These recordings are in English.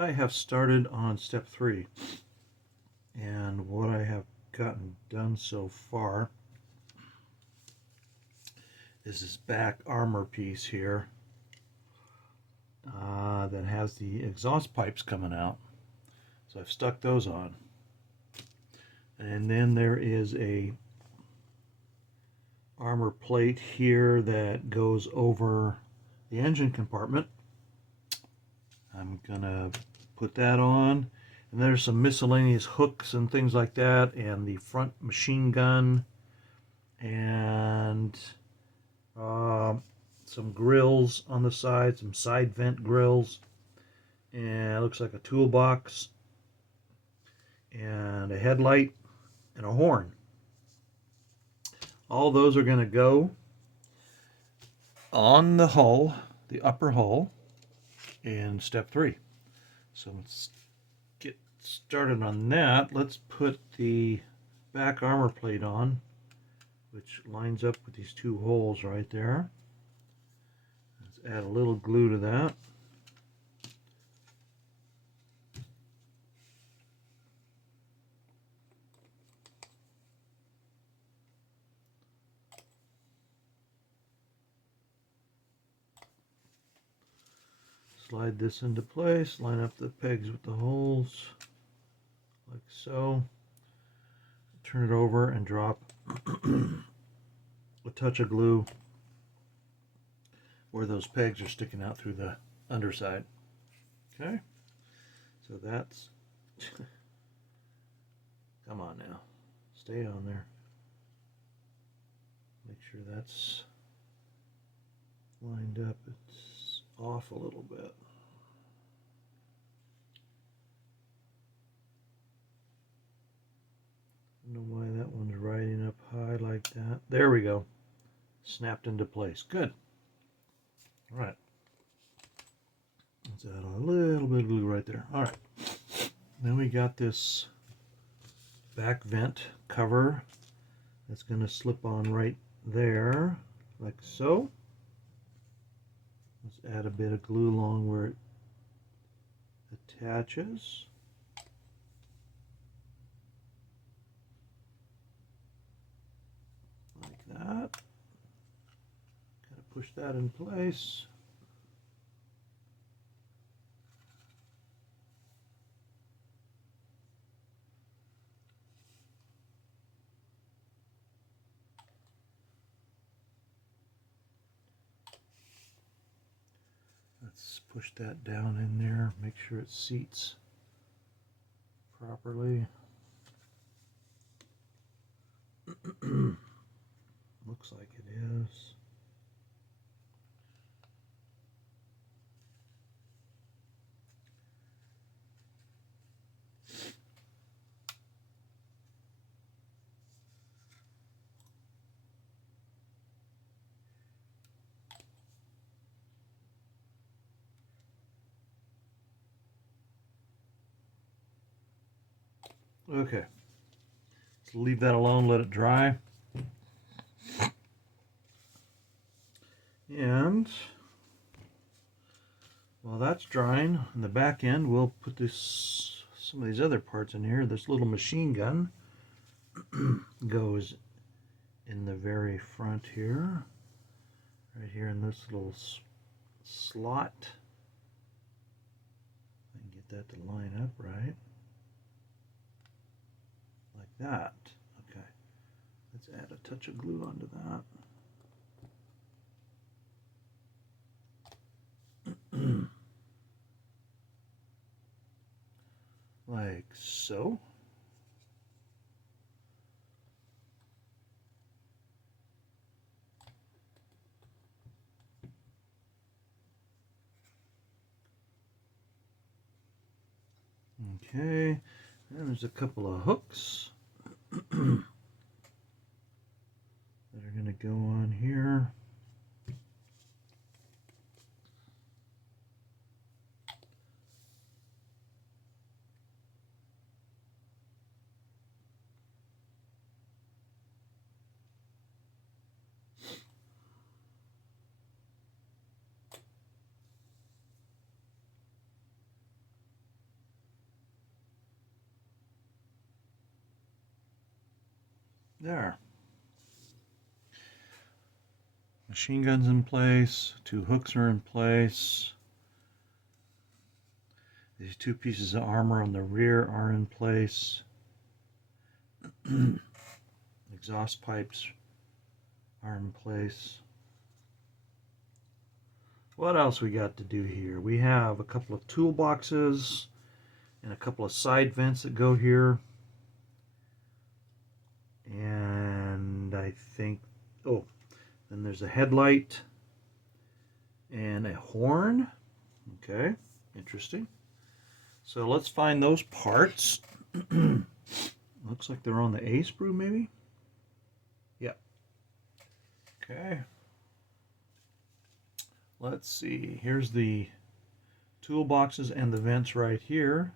I have started on step 3, and what I have gotten done so far is this back armor piece here that has the exhaust pipes coming out. So I've stuck those on. And then there is a armor plate here that goes over the engine compartment. I'm gonna put that on, and there's some miscellaneous hooks and things like that, and the front machine gun, and some grills on the side, some side vent grills, and it looks like a toolbox, and a headlight, and a horn. All those are going to go on the hull, the upper hull, in step 3. So let's get started on that. Let's put the back armor plate on, which lines up with these 2 holes right there. Let's add a little glue to that. Slide this into place, line up the pegs with the holes, like so. Turn it over and drop a touch of glue where those pegs are sticking out through the underside. Okay, so that's, come on now, stay on there. Make sure that's lined up. It's off a little bit. I don't know why that one's riding up high like that. There we go. Snapped into place. Good. All right. Let's add a little bit of glue right there. All right. Then we got this back vent cover that's going to slip on right there, like so. Let's add a bit of glue along where it attaches. Like that. Kind of push that in place. Let's push that down in there, make sure it seats properly. Looks like it is. Okay, let's leave that alone, let it dry. And while that's drying, on the back end, we'll put some of these other parts in here. This little machine gun goes in the very front here, right here in this little slot. I can get that to line up right. Like that. Okay. Let's add a touch of glue onto that. Like so. Okay, and there's a couple of hooks that are going to go on here. There. Machine gun's in place. 2 hooks are in place. These 2 pieces of armor on the rear are in place. Exhaust pipes are in place. What else we got to do here? We have a couple of toolboxes and a couple of side vents that go here. And I think, oh, then there's a headlight and a horn. Okay, interesting. So let's find those parts. Looks like they're on the A sprue, maybe? Yep. Okay. Let's see. Here's the toolboxes and the vents right here.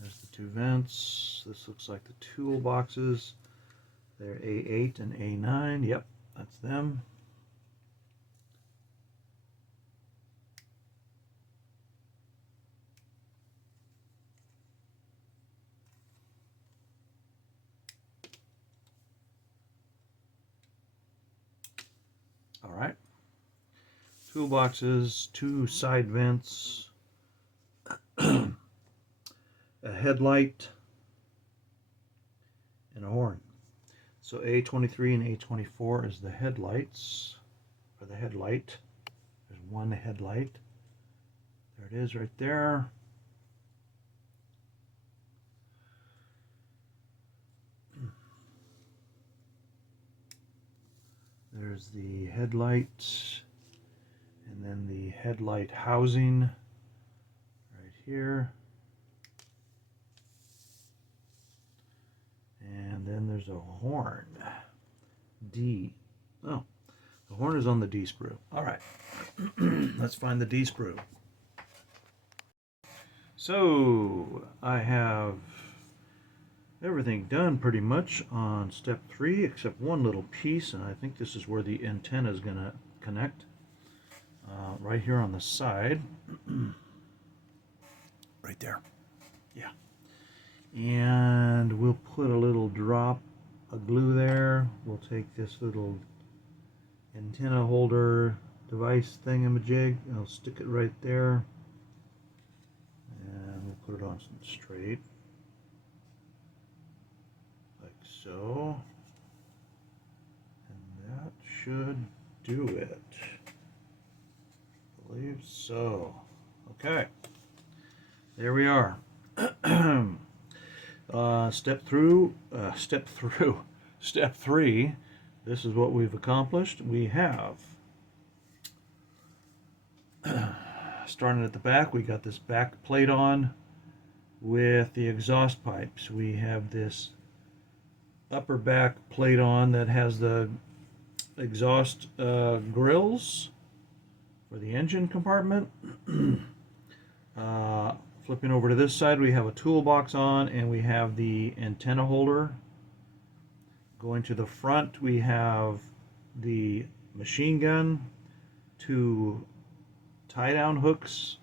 There's the 2 vents. This looks like the toolboxes. They're A8 and A9. Yep, that's them. All right. Toolboxes, 2 side vents, a headlight, and a horn. So A23 and A24 is the headlights, or the headlight. There's 1 headlight. There it is right there. There's the headlight, and then the headlight housing right here. And then there's a horn. D. Oh, the horn is on the D sprue. All right, let's find the D sprue. So I have everything done pretty much on step 3 except one little piece, and I think this is where the antenna is going to connect. Right here on the side. Right there. Yeah. And we'll put a little drop of glue there. We'll take this little antenna holder device thingamajig and I'll stick it right there. And we'll put it on straight. Like so. And that should do it. I believe so. Okay. There we are. Step 3. This is what we've accomplished. We have, starting at the back, we got this back plate on with the exhaust pipes. We have this upper back plate on that has the exhaust grills for the engine compartment. Flipping over to this side, we have a toolbox on and we have the antenna holder. Going to the front, we have the machine gun, 2 tie-down hooks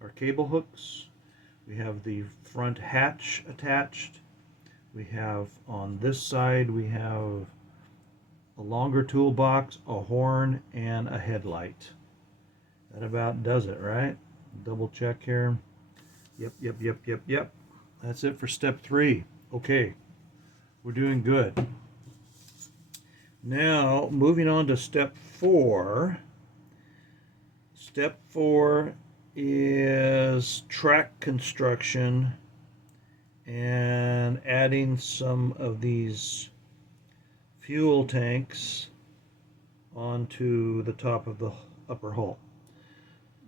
or cable hooks. We have the front hatch attached. We have on this side, we have a longer toolbox, a horn, and a headlight. That about does it, right? Double check here. Yep. That's it for step 3. Okay, we're doing good. Now, moving on to step 4. Step 4 is track construction and adding some of these fuel tanks onto the top of the upper hull.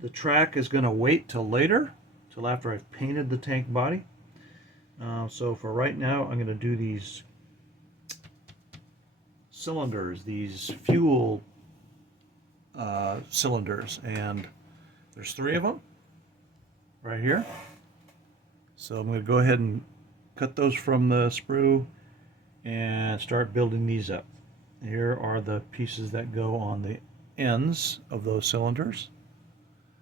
The track is going to wait till later, till after I've painted the tank body. So for right now, I'm going to do these cylinders, these fuel cylinders, and there's 3 of them right here. So I'm going to go ahead and cut those from the sprue and start building these up. Here are the pieces that go on the ends of those cylinders.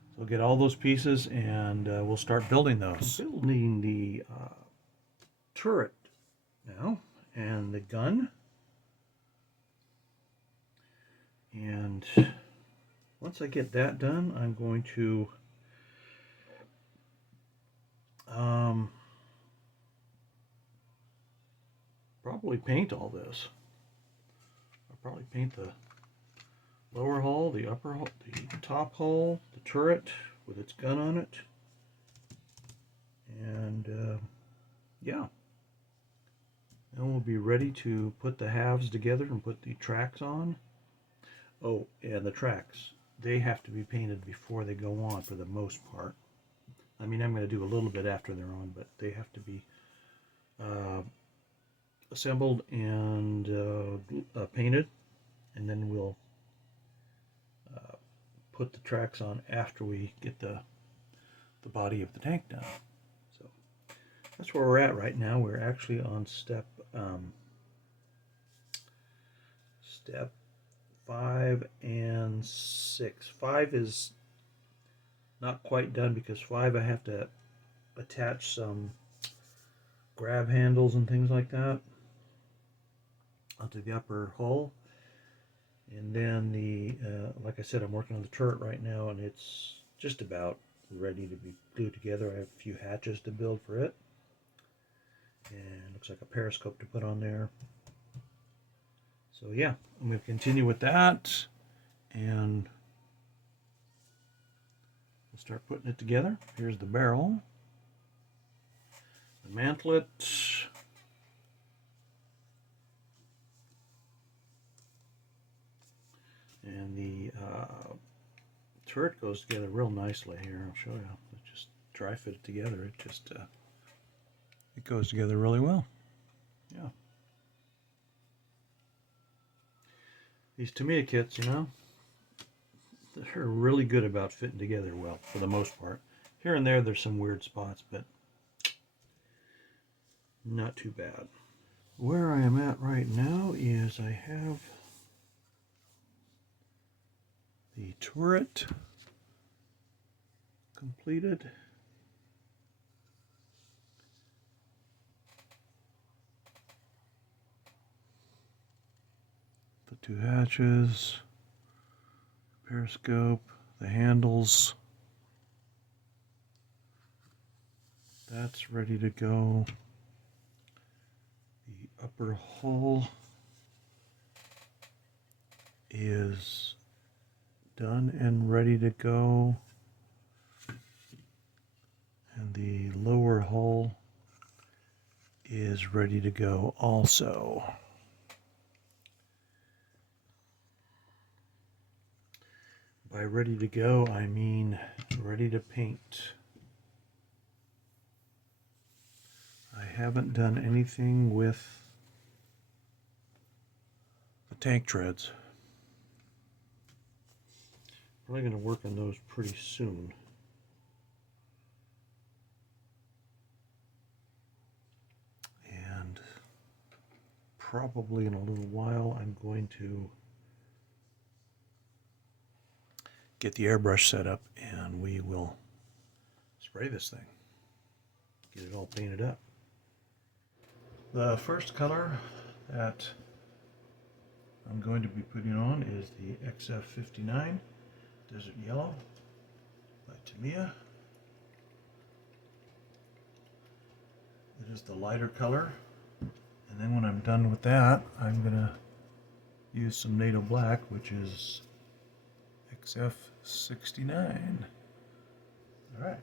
So we'll get all those pieces and we'll start building those. I'm building the turret now and the gun. And once I get that done, I'm going to probably paint all this. I'll probably paint the lower hull, the upper hull, the top hull, the turret with its gun on it. And yeah. Then we'll be ready to put the halves together and put the tracks on. Oh, and the tracks, they have to be painted before they go on for the most part. I mean, I'm going to do a little bit after they're on, but they have to be assembled and painted, and then we'll put the tracks on after we get the body of the tank done. So that's where we're at right now. We're actually on step 5 and 6. 5 is not quite done because 5 I have to attach some grab handles and things like that onto the upper hull. And then like I said, I'm working on the turret right now, and it's just about ready to be glued together. I have a few hatches to build for it, and looks like a periscope to put on there. So yeah, I'm going to continue with that, and we'll start putting it together. Here's the barrel, the mantlet, and the turret goes together real nicely here. I'll show you. Let's just dry fit it together. It just it goes together really well. Yeah. These Tamiya kits, you know, they're really good about fitting together well for the most part. Here and there, there's some weird spots, but not too bad. Where I am at right now is I have the turret completed. The 2 hatches, periscope, the handles. That's ready to go. The upper hull is done and ready to go. And the lower hull is ready to go also. By ready to go, I mean ready to paint. I haven't done anything with the tank treads. Probably going to work on those pretty soon. And probably in a little while I'm going to get the airbrush set up and we will spray this thing. Get it all painted up. The first color that I'm going to be putting on is the XF59 Desert Yellow by Tamiya. It is the lighter color, and then when I'm done with that, I'm going to use some NATO Black, which is XF69. All right.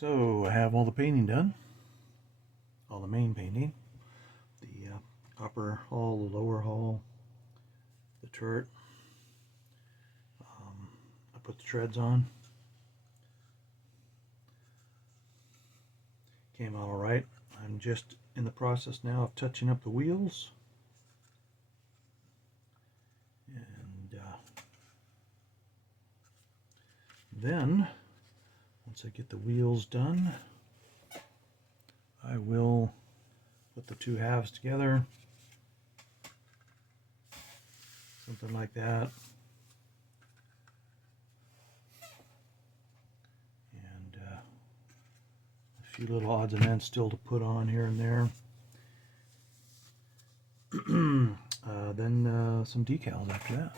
So I have all the painting done, all the main painting, the upper hull, the lower hull, the turret. I put the treads on. Came out all right. I'm just in the process now of touching up the wheels. And then, once I get the wheels done, I will put the two halves together. Something like that. And a few little odds and ends still to put on here and there. Then some decals after that.